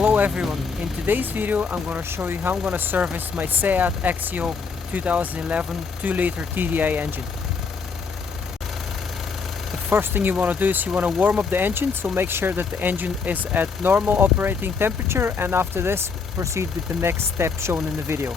Hello everyone, in today's video I'm going to show you how I'm going to service my Seat Exeo 2011 2-liter TDI engine. The first thing you want to do is you want to warm up the engine, so make sure that the engine is at normal operating temperature, and after this proceed with the next step shown in the video.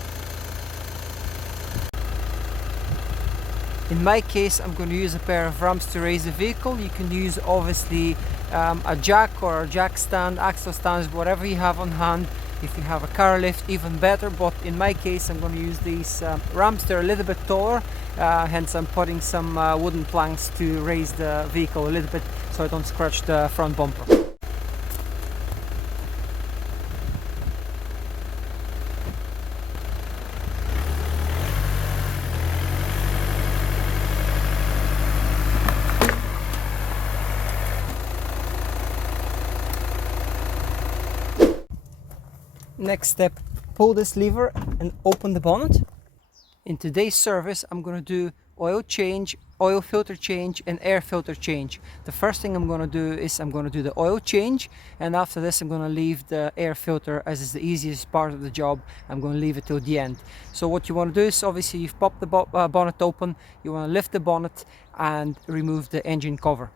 In my case, I'm going to use a pair of ramps to raise the vehicle. You can use obviously a jack or a jack stand, axle stands, whatever you have on hand. If you have a car lift, even better, but in my case I'm going to use these ramps. They're a little bit taller, hence I'm putting some wooden planks to raise the vehicle a little bit so I don't scratch the front bumper. Next step, pull this lever and open the bonnet. In today's service I'm going to do oil change, oil filter change and air filter change. The first thing I'm going to do is I'm going to do the oil change, and after this I'm going to leave the air filter, as is the easiest part of the job. I'm going to leave it till the end. So what you want to do is, obviously you've popped the bonnet open, you want to lift the bonnet and remove the engine cover.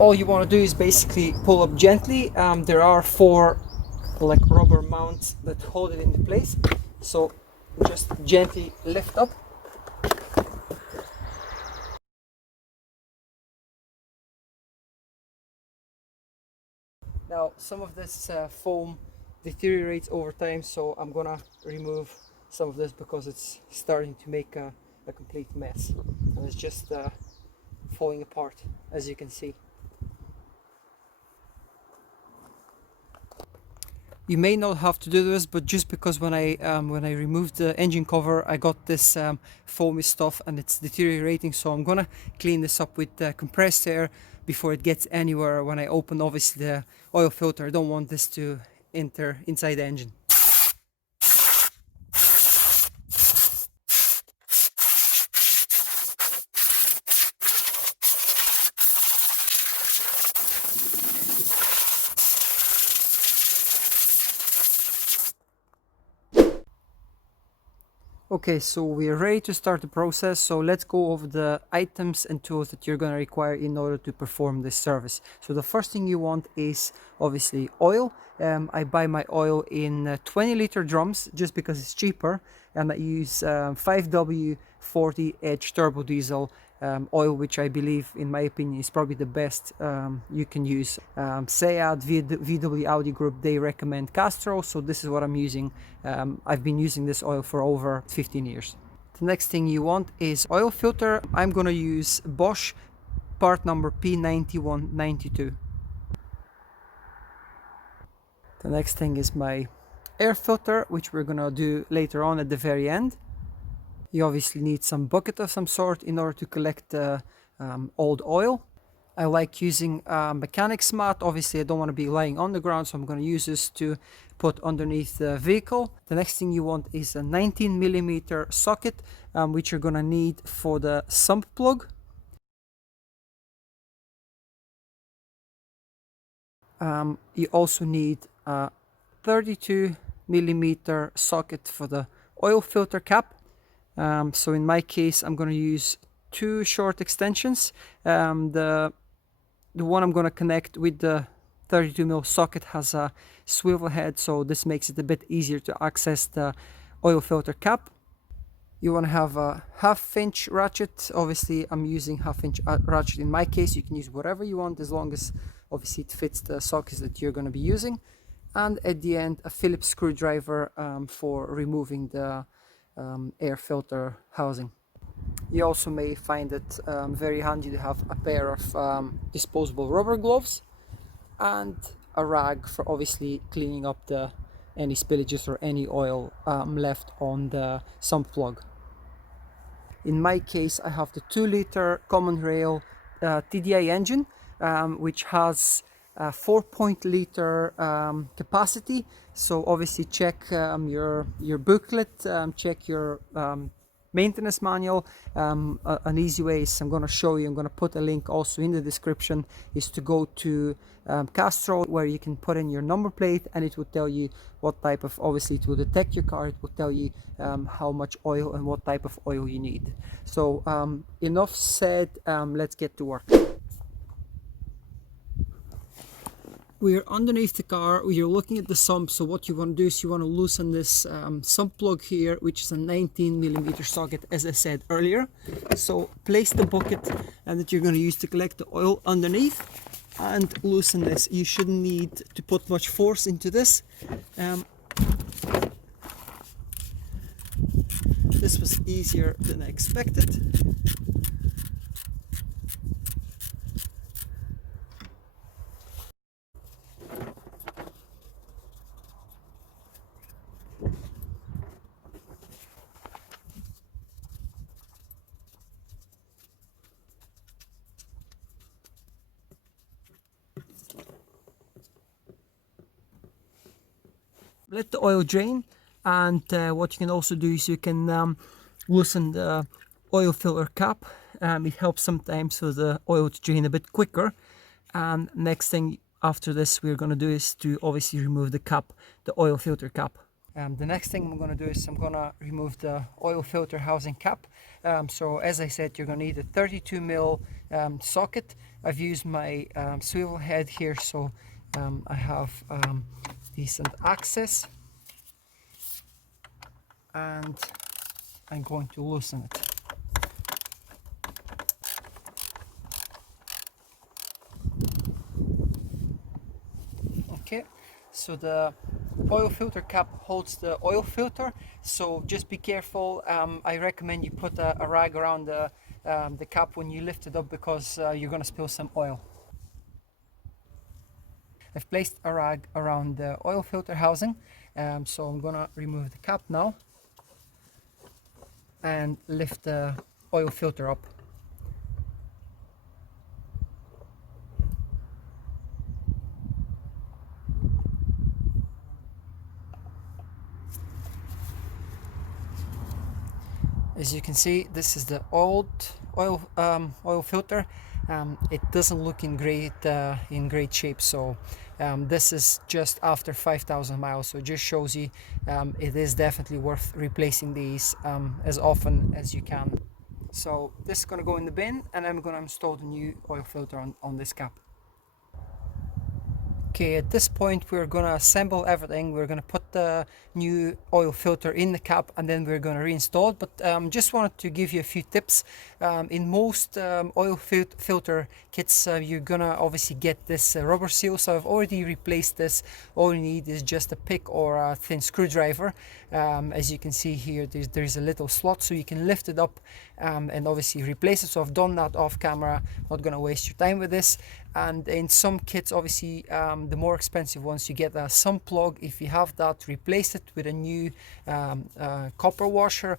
All you want to do is basically pull up gently. There are 4 like rubber mounts that hold it into place, so just gently lift up. Now some of this foam deteriorates over time, so I'm gonna remove some of this because it's starting to make a complete mess, and it's just falling apart, as you can see. You may not have to do this, but just because when I removed the engine cover, I got this foamy stuff and it's deteriorating, so I'm gonna clean this up with compressed air before it gets anywhere. When I open obviously the oil filter, I don't want this to enter inside the engine. Okay, so we're ready to start the process, so let's go over the items and tools that you're going to require in order to perform this service. So the first thing you want is obviously oil. I buy my oil in 20-liter drums just because it's cheaper, and I use 5W40H turbo diesel oil, which I believe, in my opinion, is probably the best you can use. Seat, VW, Audi group, they recommend Castro, so this is what I'm using. I've been using this oil for over 15 years. The next thing you want is oil filter. I'm gonna use Bosch part number P9192. The next thing is my air filter, which we're gonna do later on at the very end. You obviously need some bucket of some sort in order to collect the old oil. I like using a mechanic's mat. Obviously I don't want to be lying on the ground, so I'm going to use this to put underneath the vehicle. The next thing you want is a 19mm socket, which you're going to need for the sump plug. You also need a 32mm socket for the oil filter cap. So in my case I'm going to use 2 short extensions. The one I'm going to connect with the 32mm socket has a swivel head, so this makes it a bit easier to access the oil filter cap. You want to have a 1/2 inch ratchet. Obviously I'm using 1/2 inch ratchet in my case. You can use whatever you want, as long as obviously it fits the sockets that you're going to be using. And at the end, a Phillips screwdriver for removing the air filter housing. You also may find it very handy to have a pair of disposable rubber gloves and a rag for obviously cleaning up any spillages or any oil left on the sump plug. In my case I have the 2-liter common rail TDI engine, which has 4.0 capacity. So obviously check your booklet, check your maintenance manual. An easy way is I'm going to show you, I'm going to put a link also in the description, is to go to Castro, where you can put in your number plate and it will tell you what type of, obviously it will detect your car, it will tell you how much oil and what type of oil you need. So enough said, let's get to work. We're underneath the car, you're looking at the sump, so what you want to do is you want to loosen this sump plug here, which is a 19mm socket, as I said earlier. So place the bucket and that you're going to use to collect the oil underneath and loosen this. You shouldn't need to put much force into this. This was easier than I expected. Let the oil drain, and what you can also do is you can loosen the oil filter cap. It helps sometimes for the oil to drain a bit quicker. And next thing after this we're going to do is to obviously remove the cap, the oil filter cap. The next thing I'm going to do is I'm going to remove the oil filter housing cap. So as I said, you're going to need a 32mm socket. I've used my swivel head here, so I have decent access, and I'm going to loosen it. Okay, so the oil filter cap holds the oil filter, so just be careful. I recommend you put a rag around the cap when you lift it up, because you're going to spill some oil. I've placed a rag around the oil filter housing, so I'm gonna remove the cap now and lift the oil filter up. As you can see, this is the old oil filter. It doesn't look in great shape, so this is just after 5,000 miles, so it just shows you it is definitely worth replacing these as often as you can. So this is going to go in the bin, and I'm going to install the new oil filter on this cap. Okay, at this point we're going to assemble everything. We're going to put the new oil filter in the cap, and then we're going to reinstall it. But just wanted to give you a few tips. In most oil filter kits, you're going to obviously get this rubber seal. So I've already replaced this. All you need is just a pick or a thin screwdriver. As you can see here, there's a little slot, so you can lift it up and obviously replace it. So I've done that off camera. Not going to waste your time with this. And in some kits, obviously the more expensive ones, you get a sump plug. If you have that, replace it with a new copper washer.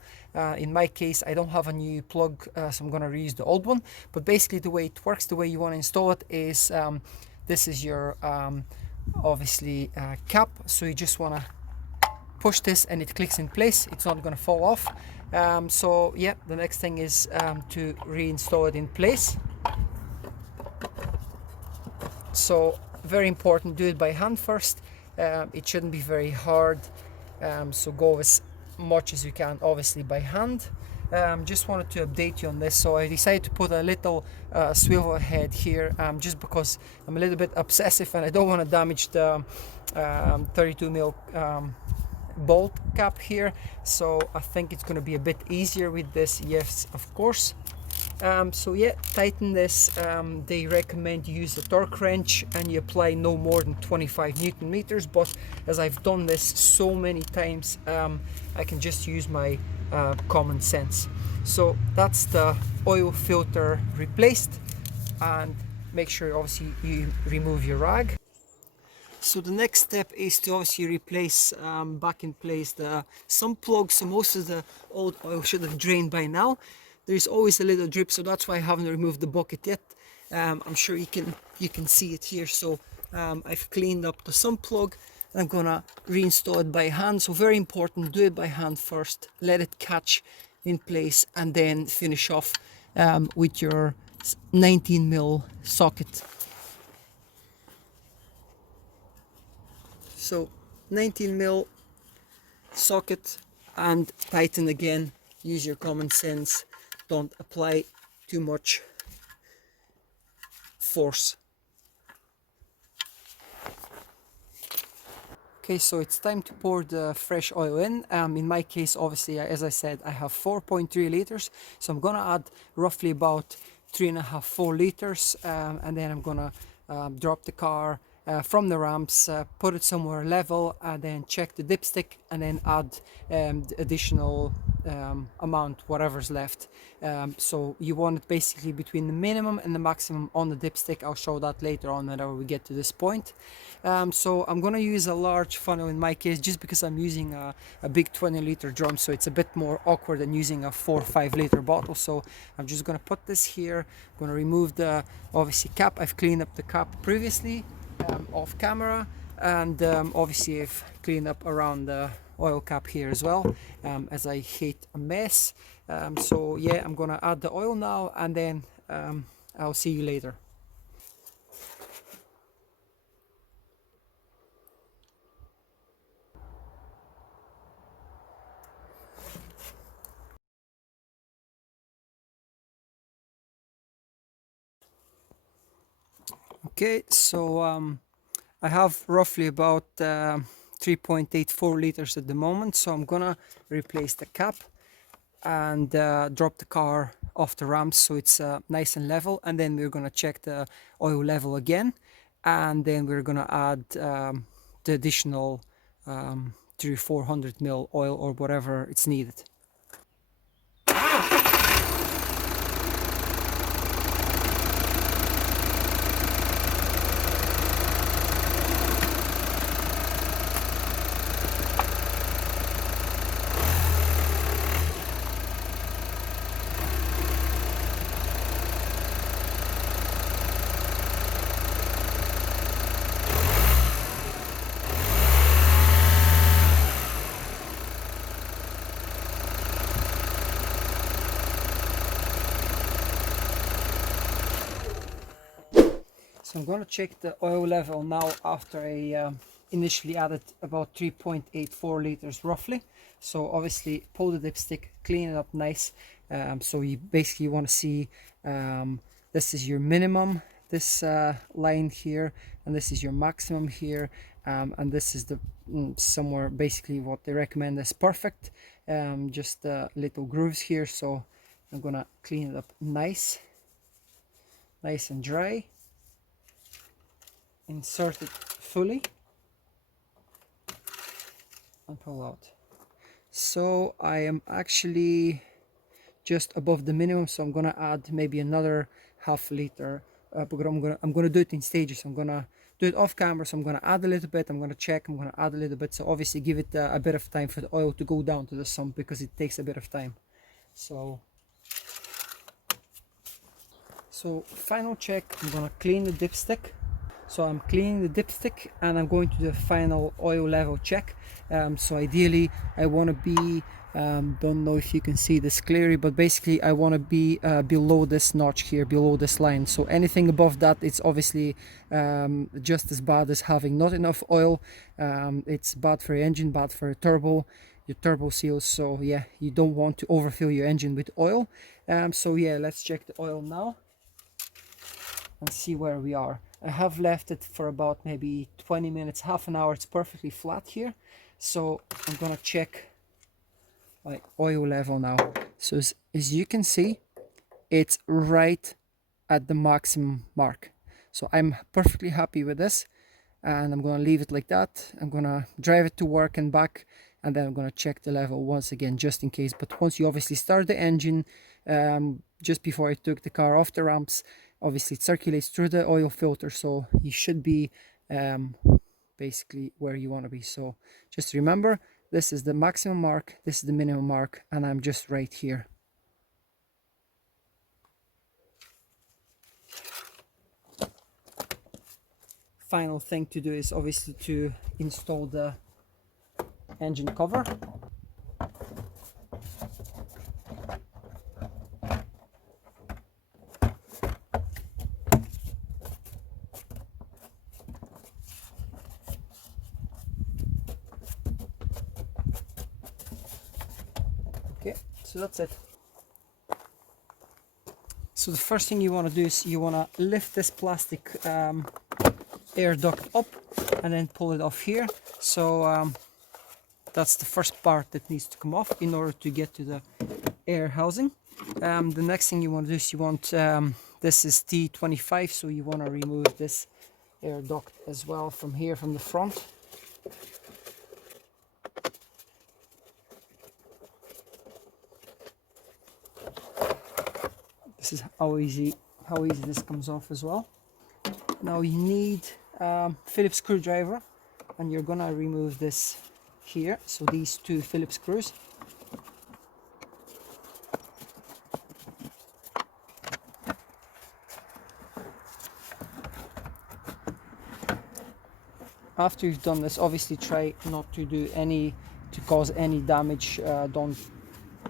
In my case, I don't have a new plug, so I'm going to reuse the old one. But basically the way it works, the way you want to install it is this is your obviously cap. So you just want to push this and it clicks in place. It's not going to fall off. So yeah, the next thing is to reinstall it in place. So very important, do it by hand first. It shouldn't be very hard, so go as much as you can obviously by hand. Just wanted to update you on this. So I decided to put a little swivel head here, just because I'm a little bit obsessive and I don't want to damage the 32mm bolt cap here. So I think it's going to be a bit easier with this, yes, of course. So yeah, tighten this. They recommend you use a torque wrench and you apply no more than 25 Newton meters, but as I've done this so many times, I can just use my common sense. So that's the oil filter replaced, and make sure obviously you remove your rag. So the next step is to obviously replace back in place the sump plug. So most of the old oil should have drained by now. There's always a little drip, so that's why I haven't removed the bucket yet. I'm sure you can see it here. So I've cleaned up the sump plug. I'm gonna reinstall it by hand. So very important, do it by hand first, let it catch in place, and then finish off with your 19mm socket. So 19mm socket, and tighten again. Use your common sense, don't apply too much force. Okay, so it's time to pour the fresh oil in my case, obviously, as I said, I have 4.3 liters, so I'm gonna add roughly about 3.5 4 liters, and then I'm gonna drop the car from the ramps, put it somewhere level, and then check the dipstick, and then add the additional amount, whatever's left. So you want it basically between the minimum and the maximum on the dipstick. I'll show that later on whenever we get to this point. So I'm gonna use a large funnel in my case, just because I'm using a big 20-liter drum, so it's a bit more awkward than using a 4 or 5 liter bottle. So I'm just gonna put this here. I'm gonna remove the obviously cap. I've cleaned up the cap previously off camera, and obviously I've cleaned up around the oil cap here as well, as I hate a mess. So yeah, I'm gonna add the oil now, and then I'll see you later. Okay, so I have roughly about 3.84 liters at the moment, so I'm gonna replace the cap and drop the car off the ramps so it's nice and level, and then we're gonna check the oil level again, and then we're gonna add the additional 300-400 ml oil or whatever it's needed. So I'm going to check the oil level now after I initially added about 3.84 liters roughly. So obviously pull the dipstick, clean it up nice. So you basically want to see this is your minimum, this line here, and this is your maximum here, and this is the somewhere basically what they recommend as perfect. Just little grooves here. So I'm gonna clean it up nice and dry. Insert it fully and pull out. So I am actually just above the minimum, so I'm gonna add maybe another half liter, but I'm gonna do it in stages. I'm gonna do it off camera, so I'm gonna add a little bit, I'm gonna check, I'm gonna add a little bit. So obviously give it a bit of time for the oil to go down to the sump, because it takes a bit of time. So final check, I'm gonna clean the dipstick. So I'm cleaning the dipstick, and I'm going to do a final oil level check. So ideally I want to be, don't know if you can see this clearly, but basically I want to be below this notch here, below this line. So anything above that, it's obviously just as bad as having not enough oil. It's bad for your engine, bad for your turbo seals. So yeah, you don't want to overfill your engine with oil. So yeah, let's check the oil now and see where we are. I have left it for about maybe 20 minutes, half an hour. It's perfectly flat here. So I'm gonna check my oil level now. So as you can see, it's right at the maximum mark. So I'm perfectly happy with this, and I'm gonna leave it like that. I'm gonna drive it to work and back, and then I'm gonna check the level once again, just in case. But once you obviously start the engine, just before I took the car off the ramps, obviously it circulates through the oil filter, so you should be basically where you want to be. So just remember, this is the maximum mark, this is the minimum mark, and I'm just right here. final thing to do is obviously to install the engine cover. Okay, so that's it. So the first thing you want to do is you want to lift this plastic air duct up and then pull it off here. So that's the first part that needs to come off in order to get to the air housing. The next thing you want to do is you want, this is T25, so you want to remove this air duct as well from here, from the front. This is how easy this comes off as well. Now you need Phillips screwdriver, and you're gonna remove this here. So these two Phillips screws. After you've done this, obviously try not to cause any damage. Don't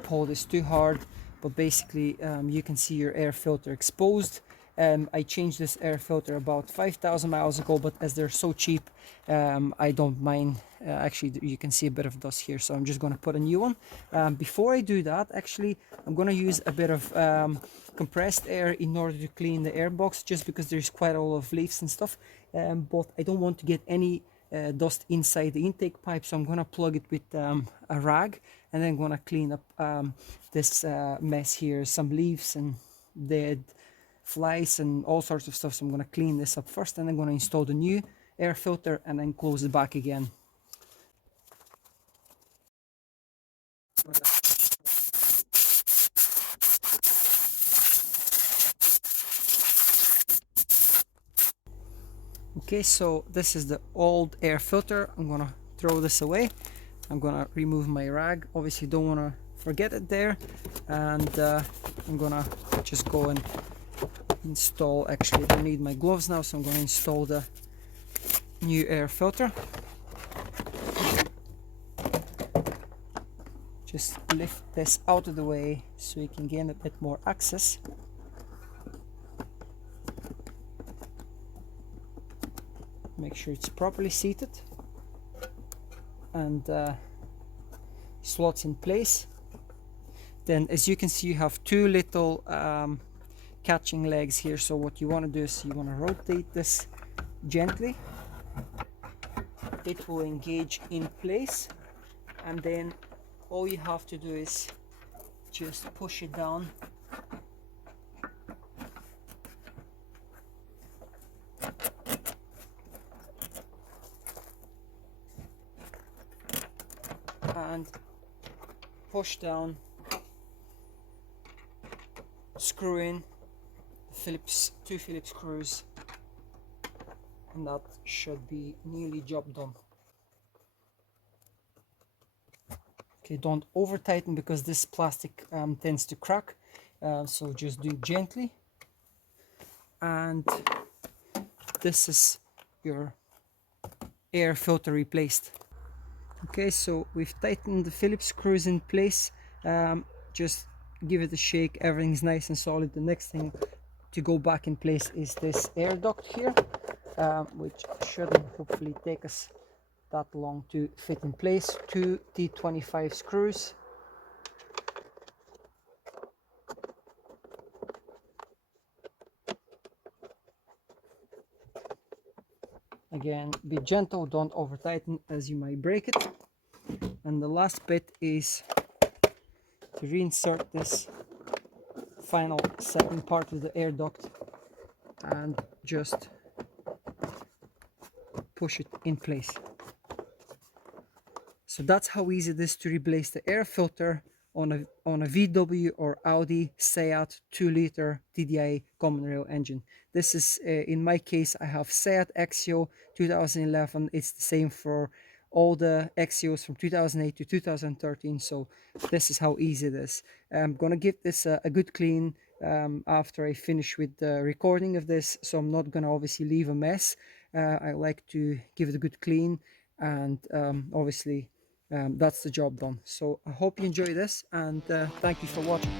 pull this too hard, but basically you can see your air filter exposed. I changed this air filter about 5,000 miles ago, but as they're so cheap, I don't mind. Actually, you can see a bit of dust here, so I'm just going to put a new one. Before I do that, actually, I'm going to use a bit of compressed air in order to clean the air box, just because there's quite a lot of leaves and stuff. But I don't want to get any dust inside the intake pipe, so I'm going to plug it with a rag, and then I'm going to clean up this mess here, some leaves and dead flies and all sorts of stuff. So I'm going to clean this up first, and I'm going to install the new air filter and then close it back again. Okay, so this is the old air filter. I'm gonna throw this away. I'm gonna remove my rag. Obviously don't want to forget it there, and I'm gonna just go and install. Actually, I don't need my gloves now, so I'm gonna install the new air filter. Just lift this out of the way so you can gain a bit more access. Make sure it's properly seated and slots in place. Then, as you can see, you have two little catching legs here. So what you want to do is you want to rotate this gently. It will engage in place, and then all you have to do is just push it down. And push down, screw in the two Phillips screws, and that should be nearly job done. Okay, don't over tighten because this plastic tends to crack, so just do it gently. And this is your air filter replaced. Okay, so we've tightened the Phillips screws in place. Just give it a shake, everything's nice and solid. The next thing to go back in place is this air duct here, which shouldn't hopefully take us that long to fit in place. Two T25 screws. Again, be gentle, don't over tighten as you might break it. And the last bit is to reinsert this final second part of the air duct and just push it in place. So that's how easy it is to replace the air filter on a VW or Audi Seat 2-liter TDI common rail engine. This is, in my case, I have Seat Exeo 2011. It's the same for all the Exeos from 2008 to 2013. So this is how easy it is. I'm gonna give this a good clean after I finish with the recording of this, so I'm not gonna obviously leave a mess. I like to give it a good clean, and obviously that's the job done. So I hope you enjoy this, and thank you for watching.